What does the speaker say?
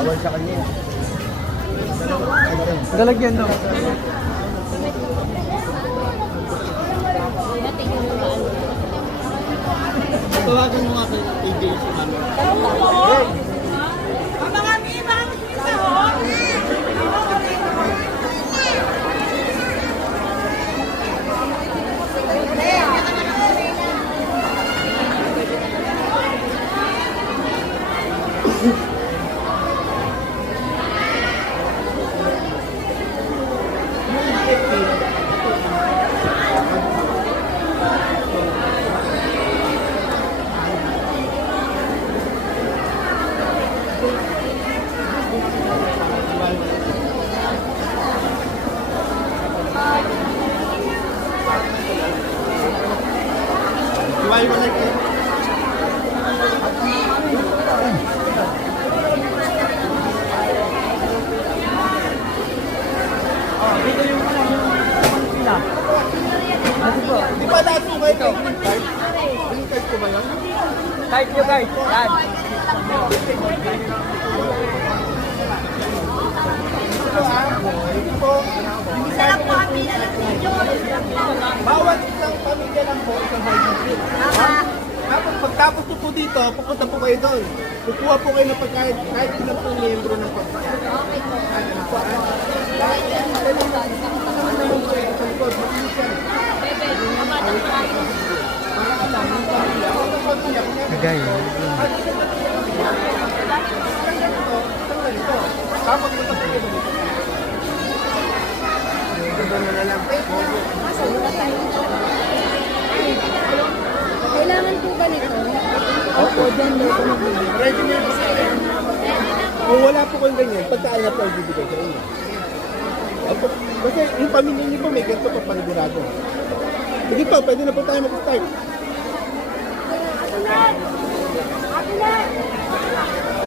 Bawal sa kanya. Lalagyan daw. Tawagan mo nga kay AJ si Mami. Iway mo like it. Dito yung pila. Ano po? Di ba lahat mo kayo kay green card? Green card ko ba yan? Card nyo guys. Yan. Sarap po kami na lang video. Bawat isang pamilya lang po, isang high Tapos pagtapos po dito, pupunta po kayo doon. Kukuha po kayo ng pagkain kahit ilang po miyembro ng pagkain. Okay po. Ano po? Kagay. Tapos punta po kayo doon. Kailangan po ba nito? Opo, dyan na ito ready na ito. Kung wala po kayong ganyan, pagkain na po ang bibigay sa inyo. Opo, kasi yung pamilya niyo po may ganito pa panigurado. Sige po, pwede na po tayo mag-start. Ate na! Ate na!